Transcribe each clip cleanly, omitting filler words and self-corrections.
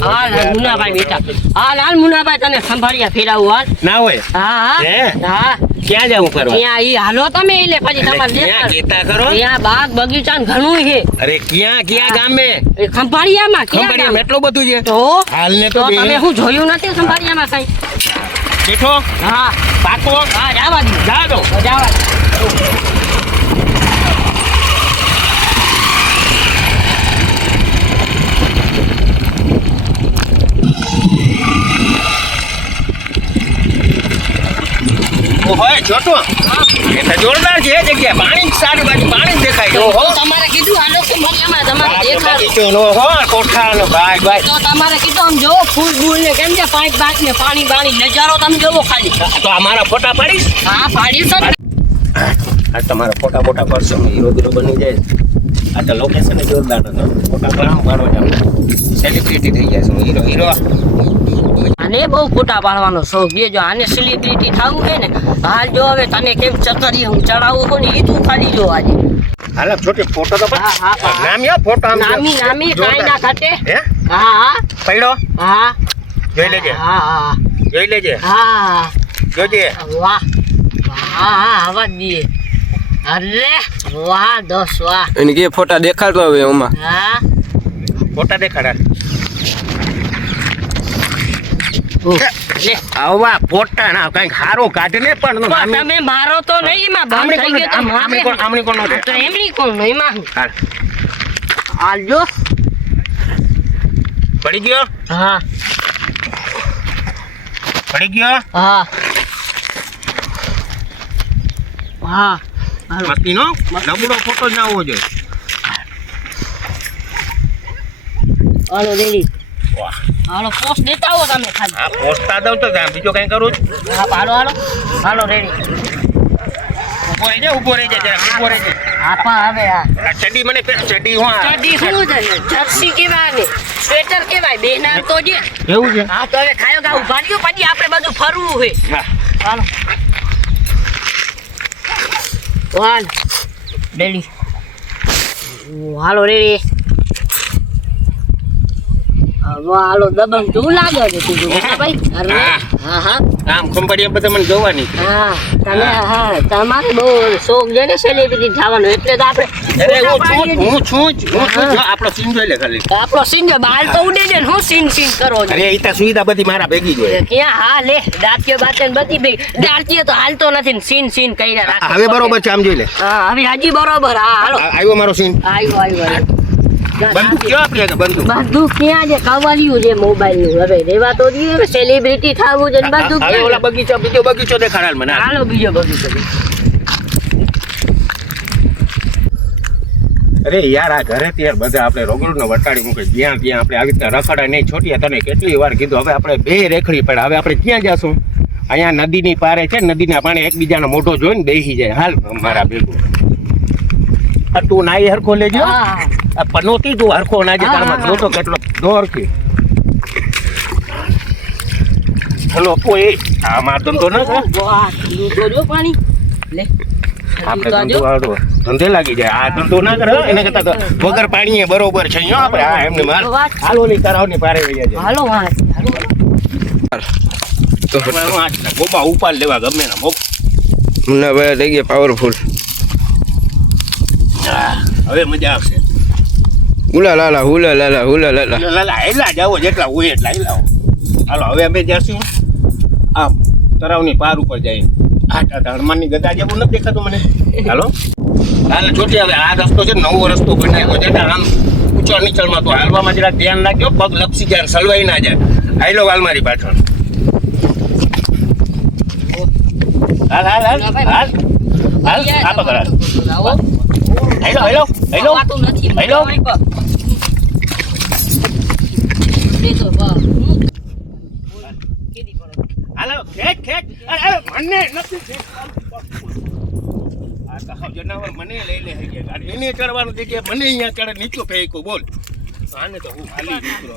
હાલ મુનાભાઈ બેટા હાલ મુનાભાઈ તને સંભાળ્યા ફેરાવું હાલ ના હોય હા હા ક્યાં જાવું કરવા ત્યાં ઈ હાલો તમે એટલે પછી તમારે ક્યાં કેતા કરો ત્યાં બાગ બગીચા ને ઘણું છે અરે ક્યાં ગામે એ ખંભાળિયામાં ખંભાળિયામાં એટલું બધું છે તો હાલ ને તો તમે હું જોયું નથી ખંભાળિયામાં કઈ બેઠો હા પાકો હા જાવા દો જાવા દો ઓય જોતો એ તો જોરદાર છે એ જગ્યા પાણી સારી બાજુ પાણી દેખાય ઓહો તમારે કીધું હાલો ખંભાળિયામાં તમારે દેખાડો ચલો હો કોઠાનો ભાઈ તો તમારે કીધું આમ જોવો ફૂલ બૂલ ને કેમ છે પાઇપ બાક ને પાણી બાણી નજારો તમે જોવો ખાલી તો અમારા ફોટા પાડીશ હા પાડીશ જ આ તમારા ફોટા પડશે હીરો બીરો બની જાય આ તો લોકેશન જોરદાર હતો ફોટા પાડવા જાવ સેલિબ્રિટી થઈ જાય છે હીરો આને બહુ ફોટા પાડવાનો શોખ છે જો આને સેલિબ્રિટી થવું છે ને હાલ જો હવે તને કેમ ચકરી હું ચડાવું છું ને એ તું ખાલી જો આજે હાલા છોટી ફોટો તો હા નામી ફોટો નામી કાઈ ના ઘટે હે હા પડ્યો હા જોઈ લેજે હા જોઈ લેજે હા જોજે વાહ હા આવા દીએ અરે વાહ દોસ્ત વાહ એને કે ફોટા દેખાડતો હવે ઓમાં હા ફોટા દેખાડા લે આવા ફોટા ના કઈ ખારો કાઢ ને પણ તમે મારો તો નહીં માં બંધ થઈ ગયો તો આમણી કોણ તો એમની કોણ નહીં માં હાલ આલજો પડી ગયો હા પડી ગયો હા હા મસ્તીનો નબળો ફોટો જ ના હોવો જોઈએ હાલો રેડી વાહ હાલો પોસ્ટ દેતા હો તમે ખાલી આ પોસ્ટા દઉં તો બીજો કઈ કરું હા હાલો રેડી ઉભો રહી જાય ઉભો રહી જાય આપા હવે આ ચડી મને ચડી હું ચડી શું છે જર્સી કેવાય ને સ્વેટર કેવાય બેનાર તો જે એવું છે હા તો હવે ખાયો ગા ઉભા રહ્યો પછી આપણે બધું ફરવું છે હા હાલો હાલ રેડી હાલો રેડી હાલો દબંગ તું લાગે છે તું ભાઈ અરે હા આમ ખંભાળિયા બધા મને જોવાની હા તમે હા તમારે બહુ શોખ છે ને સેલિબ્રિટી થવાનો એટલે તો આપણે અરે હું છું આપણો સીન જોઈ લે ખાલી આપણો સીન જો બાલ તો ઉડે છે ને હું સીન કરો છો અરે એ તો સુવિધા બધી મારા ભેગી જોઈએ ક્યાં હા લે દાંતિયો બાતે બધી ભેગી દાંતિયો તો હાલતો નથી ને સીન કર્યા રાખે હવે બરોબર છે આમ જોઈ લે હા હવે હજી બરોબર હા હાલો આવ્યો મારો સીન આવ્યો બંદૂક ક્યાં આપી કે બંદૂક ક્યાં છે કવરિયું છે મોબાઈલ નું હવે રેવા તો દીએ સેલિબ્રિટી થાવું છે બંદૂક હવે ઓલા બગીચો બીજો બગીચો દેખાડાલ મને હાલો બીજો બગીચો અરે યાર આ ઘરે યાર બધા આપણે રોગડું વટાડી મૂકે જ્યાં ત્યાં આપણે આવી રીતે રખડા નહીં છોટીયા તને કેટલી વાર કીધું હવે આપણે બે રેખડી પડે હવે આપણે ક્યાં જશું અહીંયા નદીની પારે છે નદીના પાણી એકબીજાનો મોઢો જોઈને બેસી જાય હાલ મારા ભેગું તું નાઈ હરખો લેજો આ પનોતી તું હરખો નાજે તારમાં જોતો કેટલો દોર કે હલો કોઈ આ માર ધંધો ન કર જો પાણી લે આપણે ધંધે લાગી જાય આ ધંધો ના કરે એને કરતા વગર પાણીએ બરોબર છે આપણે હા એમને માર હાલો ની તરાવની પારે વઈ જાય હાલો તો ગોબા ઉપાડ લેવા ગમે ને મુન્ના ભાઈ થઈ ગયા પાવરફુલ હવે મજા આવશે હુલા લાલા લાલા એટલા જાવો જેટલા હોય એટલા લાવો હાલો હવે અમે જશું આમ તરાવની પાર ઉપર જઈને હનુમાનની ગદા જેવું નથી દેખાતું મને હાલો હાલ છોટી હવે આ રસ્તો છે નવો રસ્તો બનાવ્યો છે આમ ઊંચો નીચળમાં તો હાલવામાં જરા ધ્યાન રાખજો પગ લપસી જાય સલવાઈ ના જાય હાલો હાલ મારી પાછળ હાલ આ પકડ હેલો હાલો ખેંચ અરે મને નથી આ તો જનાવર મને લઈ લે ગાડી એને ચડવાનું જગ્યાએ મને અહીંયા ચડે નીચો ફેંકો બોલ આને તો હું ખાલી નીકળો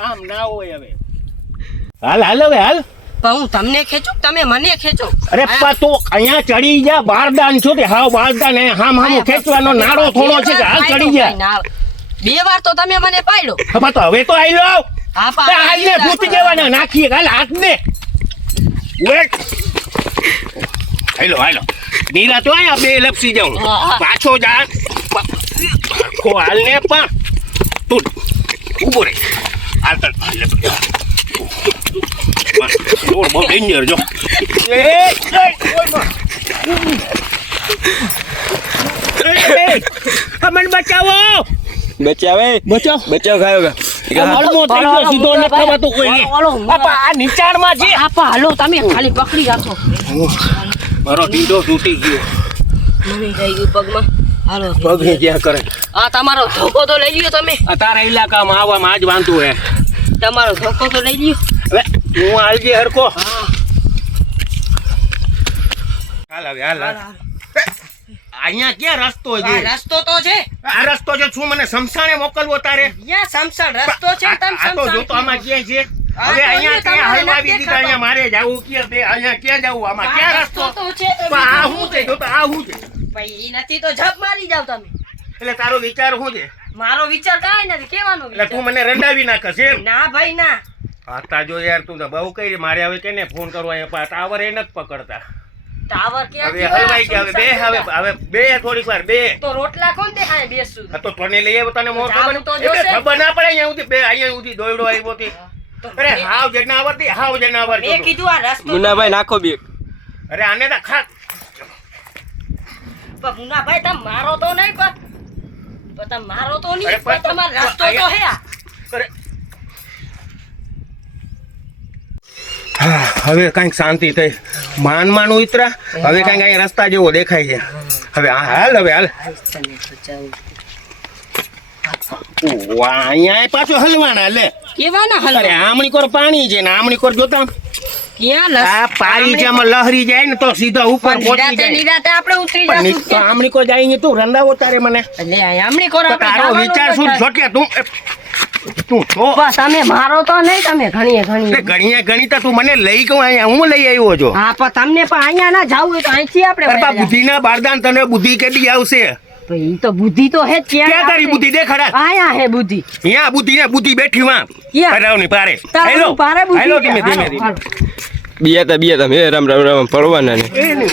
આમ ના હોય હવે હાલ હવે હાલ પણ હું તમને ખેંચું તમે મને ખેંચો અરે પા તો અહીંયા ચડી જા બારદાન છો તે હાવ બારદાન હામ ખેંચવાનો નાડો થોડો છે કે હાલ ચડી જા બે વાર તો તમે મને પાડ્યો હવે તો આવી લો હાલને ભૂત જેવાના નાખીએ હાલ હાથ ને વેટ હાલો નીરા તો આયા બે લપસી જાઉં પાછો જા ખો હાલને પણ તું ઉભો રે હાલ તર લોડ બહુ ડેન્જર જો મને બચાવો બચાવ ખાયો હલમો થઈ ગયો સીધો ન થવાતું કોઈ આપા આ નીચાણમાં છે હાલો તમે ખાલી પકડી રાખો મારો ડીડો તૂટી ગયો મને થઈ ગયું પગમાં હાલો પગ ને ક્યાં કરે આ તમારો ધોકો તો લઈ લ્યો તમે આ તારા ઇલાકામાં આવવામાં આજ વાંધો હે તમારો ધોકો તો લઈ લ્યો હવે હું હાલજે હરકો હાલ અહીંયા ક્યાં રસ્તો છે રસ્તો તો છે આ રસ્તો છે શું મને સમસાણે મોકલવો તારે યા સમસણ રસ્તો છે તમે આ તો જો તો આમાં ક્યાં છે હવે અહીંયા ક્યાં હલવાવી દીધા અહીંયા મારે જાવું ક્યાં બે અહીંયા ક્યાં જાવું આમાં ક્યાં રસ્તો તો છે પણ આ શું છે જો તો આ શું છે ભાઈ નથી તો ઝપ મારી જાવ તમે એટલે તારો વિચાર શું છે મારો વિચાર કાંઈ નથી કેવાનો એટલે તું મને રંડાવી નાખસ એમ ના ભાઈ ના આતા જો યાર તું તો બહુ કઈ મારે હવે કેને ફોન કરવો અહીંયા ટાવર એ નથી પકડતા ટાવર ક્યાં હવે હલવાઈ ગયા હવે બે થોડીક વાર બે તો રોટલા કોણ તે ખાય બેસું આ તો તને લઈ આવ્યો તને મોર જાવું તો ખબર જોશે. ખબર ના પડે અહીંયા સુધી બે અહીંયા સુધી દોડ્યો આવ્યો હતી અરે હાવ જનાવર મેં કીધું આ રસ્તો મુન્નાભાઈ નાખો બે અરે આને તો ખા પણ મુન્નાભાઈ તમે મારો તો નહીં પણ તમે મારો તો નહીં અરે પણ તમારો રસ્તો તો હે આ. અરે હવે કઈક શાંતિ થઈ માન ઉતરા હવે કઈક અહીંયા રસ્તા જેવો દેખાય છે હવે હાલ અહીંયા પાછો હલવાના લે કેવાના હલવા અરે આમણી કોર પાણી છે ને આમણી કોર જોતા ક્યાં આ પારી જેમાં લહરી જાય ને તો સીધા ઉપર પહોંચી જાય નિરાતે આપણે ઉતરી પણ જશું તો આમણી કોર જાય ને તું રંડાવો તારે મને એટલે આમણી કોર તો તારો વિચાર શું છોટે તું તો બસ તમે મારો તો નહીં તમે ઘણીએ ગણી તો તું મને લઈ ગયો અહીંયા હું લઈ આવ્યો છો હા પણ તમને પણ અહીંયા ના જાવું હોય તો અહીંથી આપણે વયા બુદ્ધિના બારદાન તને બુદ્ધિ કેટલી આવશે તો ઈ તો બુદ્ધિ તો હે જ ક્યાં તારી બુદ્ધિ દેખાડા આયા હે બુદ્ધિ અહીંયા બુદ્ધિ બેઠી માં ક્યાં? કરાવની પારે તારું હેલો પારે બુદ્ધિ હેલો છે. ધીમે હાલો, ધીમે હાલો. બીયા તા રામ પડવાના ને એ નહીં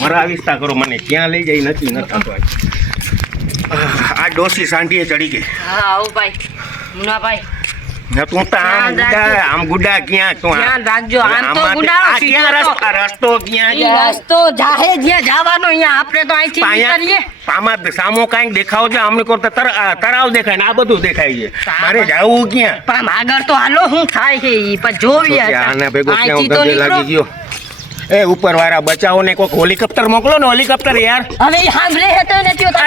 મરા વિસ્તા કરો મને ક્યાં લઈ જાય નથી થતો આ ડોસી સાંઢીએ ચડી ગઈ હા આવો ભાઈ મુનાભાઈ ને તું તો આમ ગુડા ક્યાં તું ધ્યાન રાખજો આમ તો આમાં ગુડાળો આ સીધો ક્યાં તો. રસ્તો ક્યાં ઈ રસ્તો જાહે જ્યાં જવાનો અહીંયા આપણે તો અહીંથી નીકળીએ આમાં સામો કાંઈક દેખાવ છે આમને કરતા તળાવ દેખાય ને આ બધું દેખાય છે મારે જાવું ક્યાં પણ આગળ તો હાલો શું થાય છે ઈ પણ જોઈએ આના ભેગો ક્યાં અહીંથી તો ગંદે નીકળો. લાગી ગયો એ ઉપર વાળા બચાવો ને કોઈક હેલિકોપ્ટર મોકલો ને હેલિકોપ્ટર યાર હવે ઈ સાંભળે છે તો નથી હોતા.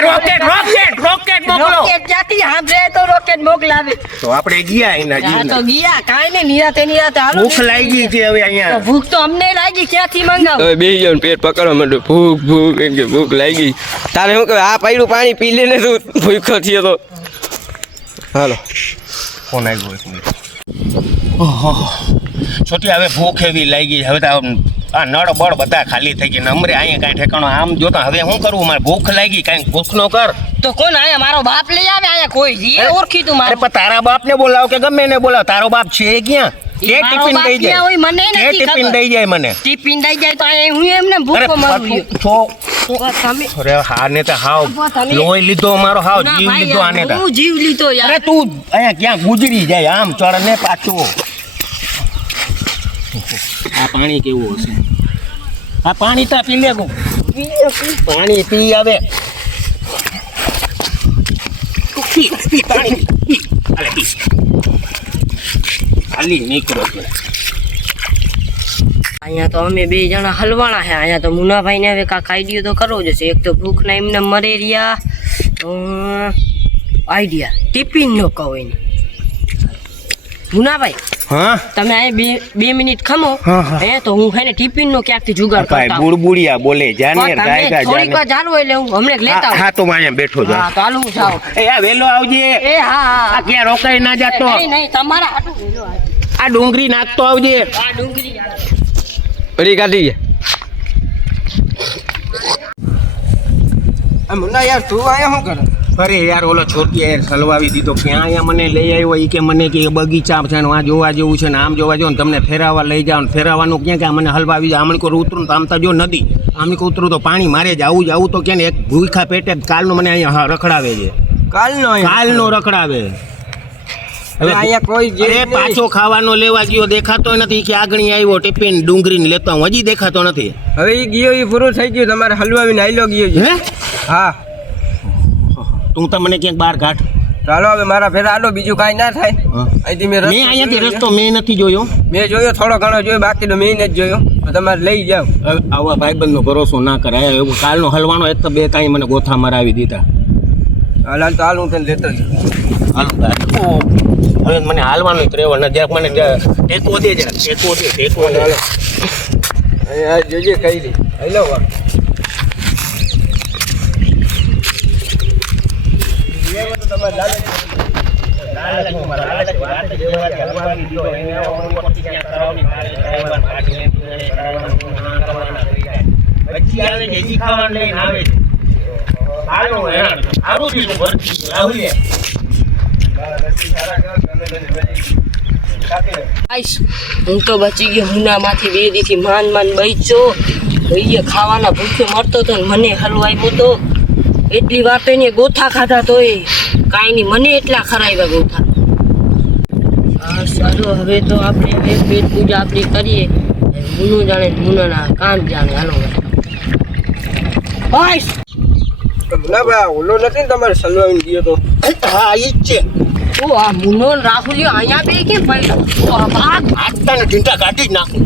રોકેટ મોકલો રોકેટ જ્યાંથી સાંભળે તો રોકેટ મોકલાવે તો આપણે ગયા એના હા તો જીવને ગયા કાંઈ નહીં નિરાતે હાલો ભૂખ લાગી છે હવે તો અહીંયા ભૂખ તો અમને લાગી ક્યાંથી મંગાવ હવે બેસી જાવ પેટ પકડવા માંડ્યું ભૂખ એમ કે ભૂખ લાગી તારે શું કહે આ પાયરું પાણી પી લે ને તું ભૂખો થયો તો હાલો ફોન આવ્યો એક મિનિટ ઓહો છોટી હવે ભૂખ એવી લાગી હવે તો આ નળ બળ બધા ખાલી થઈ ગયા નમરે અહીંયા કાંઈ ઠેકાણો આમ જોતા હવે શું કરવું મારે ભૂખ લાગી કાંઈ ભૂખનો કર તો કોણ આયા મારો બાપ લઈ આવે આયા કોઈ જી ઓળખી તું અરે મારો પણ તારા બાપને બોલાવ કે ગમે એને બોલાવ તારો બાપ છે ક્યાં ઈ કે મારો ટિફિન બાપ દઈ ક્યાં હોય મને જાય કે નથી ટિફિન ખબર. દઈ જાય મને ટિફિન દઈ જાય તો આયા હું એમને અરે ભૂખો મરું તમે અરે હાને તો હાવ તમે- લોહી લીધો મારો હાવ ના જીવ ભાઈ, લીધો આને તો હું જીવ લીધો યાર અરે તું અહીંયા ક્યાં ગુજરી જાય આમ ચડ ને પાછું આ પાણી કેવું હશે આ પાણી તો પી લે ગો પાણી પી આવે પી પાણી પી અલે પી ખાલી નીકળો અહીંયા તો અમે બે જણા હલવાણા છે અહીંયા તો મુનાભાઈ ને હવે કાંક આઈડિયો તો કરવો જ છે એક તો ભૂખના એમને મલેરિયા આઈડિયા ટિફિન નો કહો એને મુનાભાઈ હા તમે આ બે મિનિટ ખમો હા, હા. હે તો હું હે ને ટિફિન નો ક્યાંકથી જુગાડ ભાઈ કરતા બુડબુડિયા બોલે જાનેર ગાયગા થોડીક વાર જાને જાણવું એટલે હું હમણાં લેતા આવું. હા તો હું અહીંયા બેઠો છું હા તો હાલ હું જાઉં એ આ વેલો આવજે એ હા આ હા ક્યાં રોકાઈ ના જાતો નહીં નહીં તમારા હાટું વેલો આવે. આ ડુંગળી નાખતો આવજે આ ડુંગળી આવે. અડી કાઢી ગયા મુન્ના યાર તું અહીંયા શું કરે અરે યાર ઓલો છોકરી યાર સલવાવી દીધો ક્યાં અહીંયા મને લઈ આવ્યો એ કે મને કે બગીચા છે ને આ જોવા જેવું છે ને આમ જોવા જેવું ને તમને ફેરાવા લઈ જાઓ ને ફેરાવાનું ક્યાં કે મને હલવાવી જાય આમણી કોઈ ઉતરું તો આમ તો જો નદી આમણી કોઈ ઉતરું તો પાણી મારે જ આવું તો કે ને એક ભૂખા પેટે કાલનું મને અહીંયા રખડાવે છે કાલનો રખડાવે હવે અહીંયા કોઈ જે અરે પાછો ખાવાનો લેવા ગયો દેખાતો નથી કે આગળ આવ્યો ટિફિન ડુંગળીને લેતો હું હજી દેખાતો નથી હવે એ ગયો એ પૂરું થઈ ગયું તમારે હલવાવીને આયલો ગયો છે હે હા તું તો મને ક્યાંક બહાર કાઢ ચાલો હવે મારા ફેરા આલો બીજું કાંઈ ના થાય અહીંથી મેં અહીંયાથી રસ્તો મેં નથી જોયો મેં જોયો થોડો ઘણો જોયો બાકી તો મેં નથી જોયો તો તમારે લઈ જાઓ આવા ભાઈબંધનો ભરોસો ના કરાય એવું કાલનો હલવાનો એક તો બે કાંઈ મને ગોથા મરાવી દીધા હાલ તો હાલ હું તને લેતો જ હવે મને હાલવાનું જ રહેવા ને જરાક મને ટેકો દે જરાક ટેકો દે અહીંયા જોજે કઈ દે હેલો હું તો બચી ગયો મુનામાંથી બે દીથી માન બચ્યો ભાઈએ ખાવાના ભૂખે મરતો હતો ને મને હલવાઈ તો એટલી વાર તો એને ગોથા ખાધા તોય કાંઈ નહીં મને એટલા ખરાવ્યા ગોથા હા સારું હવે તો આપણે પેટ પૂજા આપણી કરીએ મુનું જાણે મુનાના કાન જાણે હાલો ના ભાઈ ઓલો નથી ને તમારે સલવાવીને ગયો તો હા ઈ જ છે ઓ આ મુનો રાહુલિયો અહીંયા બે કેમ પડ્યો આજતાને ઢીંટા કાઢી જ નાખું